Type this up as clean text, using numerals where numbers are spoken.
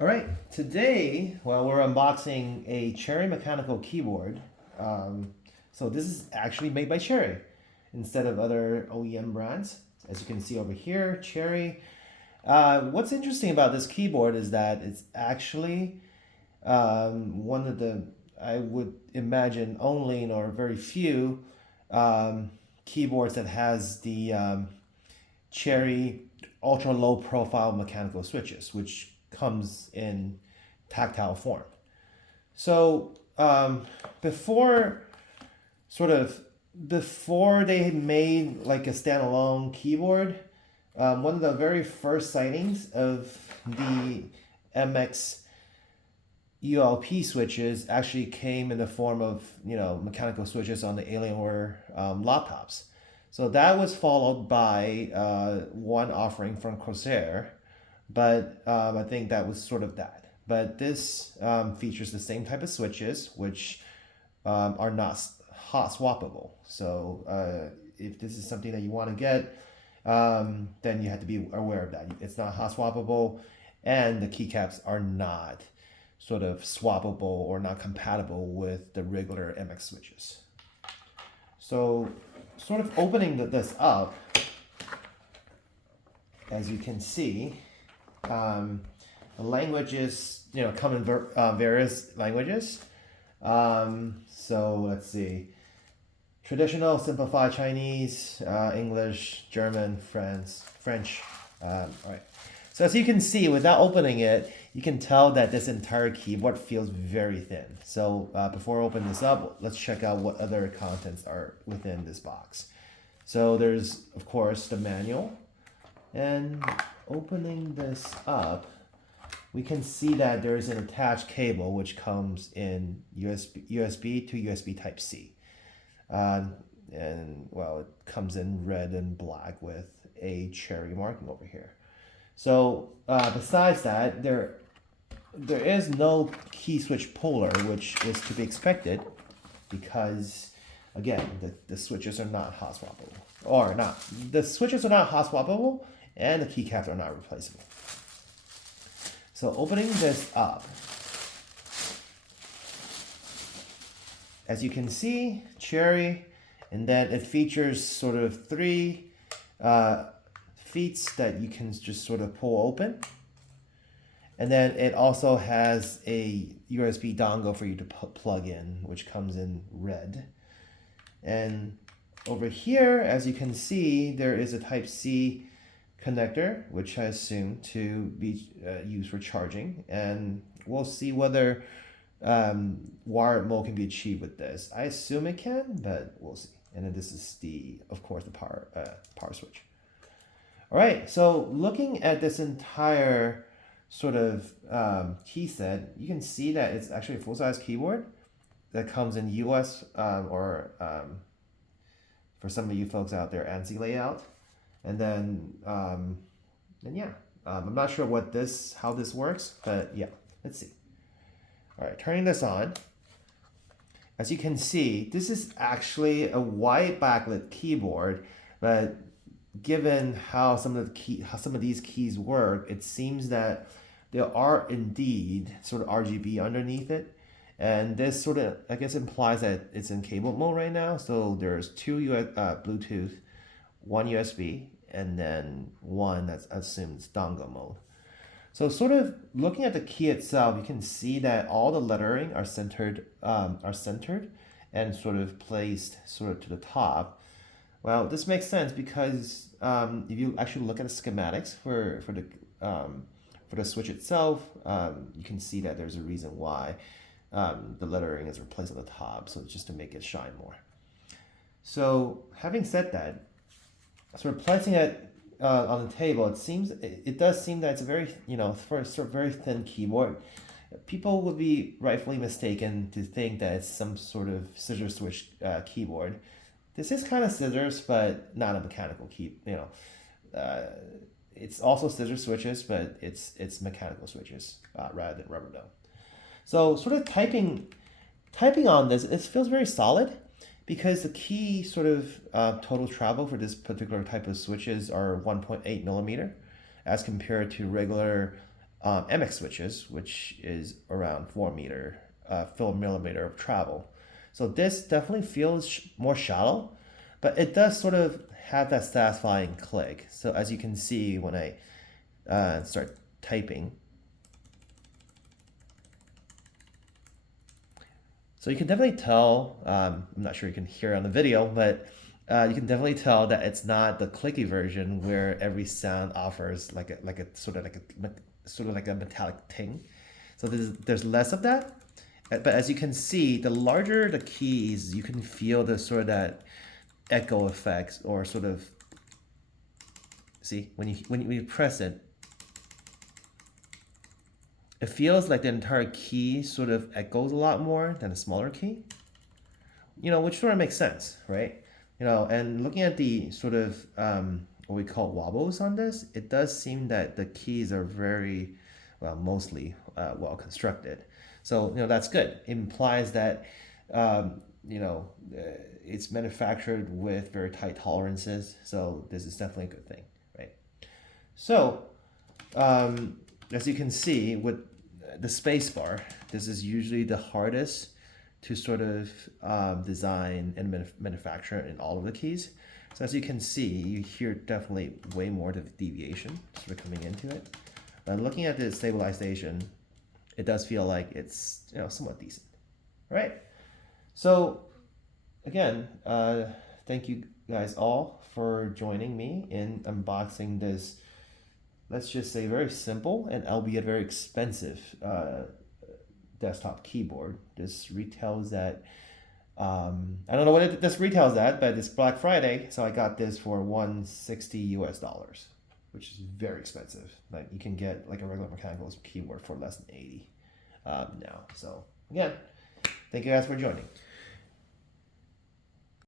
All right, today, well, we're unboxing a Cherry mechanical keyboard. So this is actually made by Cherry instead of other OEM brands. As you can see over here, Cherry. What's interesting about this keyboard is that it's actually one of the, I would imagine, only or very few keyboards that has the Cherry ultra low profile mechanical switches, which comes in tactile form. So before sort of before they made like a standalone keyboard, one of the very first sightings of the MX ULP switches actually came in the form of mechanical switches on the Alienware laptops. So that was followed by one offering from Corsair, but I think that was sort of that. But this features the same type of switches, which are not hot swappable. So if this is something that you want to get, then you have to be aware of that. It's not hot swappable, and the keycaps are not sort of swappable or not compatible with the regular MX switches. So sort of opening this up, as you can see, the languages come in various languages. So let's see, traditional, simplified Chinese, English, German, French. All right. So as you can see, without opening it, you can tell that this entire keyboard feels very thin. So before I open this up, let's check out what other contents are within this box. So there's, of course, the manual. And opening this up, we can see that there's an attached cable which comes in USB to USB Type-C. And well, it comes in red and black with a Cherry marking over here. So besides that, there is no key switch puller, which is to be expected because, again, the switches are not hot swappable. Or not. The switches are not hot swappable, and the keycaps are not replaceable. So opening this up, as you can see, Cherry, and then it features sort of three feet that you can just sort of pull open. And then it also has a USB dongle for you to plug in, which comes in red. And over here, as you can see, there is a Type-C connector, which I assume to be used for charging. And we'll see whether wired mode can be achieved with this. I assume it can, but we'll see. And then this is of course, the power switch. All right, so looking at this entire sort of key set, you can see that it's actually a full-size keyboard that comes in US or for some of you folks out there, ANSI layout. And then yeah, I'm not sure how this works, but yeah, let's see. All right, turning this on. As you can see, this is actually a white backlit keyboard, but given how some of these keys work, it seems that there are indeed sort of RGB underneath it. And this sort of, I guess, implies that it's in cable mode right now. So there's two Bluetooth, one USB, and then one that's assumed dongle mode. So sort of looking at the key itself, you can see that all the lettering are centered and sort of placed sort of to the top. Well, this makes sense because if you actually look at the schematics for the switch itself, you can see that there's a reason why the lettering is replaced on the top, so it's just to make it shine more. So having said that, sort of placing it on the table, it does seem that it's a very for a sort of very thin keyboard. People would be rightfully mistaken to think that it's some sort of scissor switch keyboard. This is kind of scissors, but not a mechanical key. It's also scissor switches, but it's mechanical switches rather than rubber dome. So sort of typing on this, it feels very solid because the key sort of total travel for this particular type of switches are 1.8 millimeter as compared to regular MX switches, which is around 4 millimeter of travel. So this definitely feels more shallow, but it does sort of have that satisfying click. So as you can see when I start typing, so you can definitely tell, I'm not sure you can hear on the video, but you can definitely tell that it's not the clicky version where every sound offers like a sort of like a metallic ting. So there's less of that. But as you can see, the larger the keys, you can feel the sort of that echo effects, or sort of, see, when you press it, it feels like the entire key sort of echoes a lot more than a smaller key. Which sort of makes sense, right? And looking at the sort of what we call wobbles on this, it does seem that the keys are very, well, mostly well constructed. So that's good. It implies that it's manufactured with very tight tolerances. So this is definitely a good thing, right? So as you can see with the spacebar, this is usually the hardest to sort of design and manufacture in all of the keys. So as you can see, you hear definitely way more of deviation sort of coming into it. But looking at the stabilization, it does feel like it's somewhat decent, right? So again, thank you guys all for joining me in unboxing this, let's just say, very simple and albeit very expensive desktop keyboard. This retails at I don't know what this retails at, but it's Black Friday, so I got this for $160 US, which is very expensive. Like you can get like a regular mechanical keyboard for less than 80 now. So again, thank you guys for joining.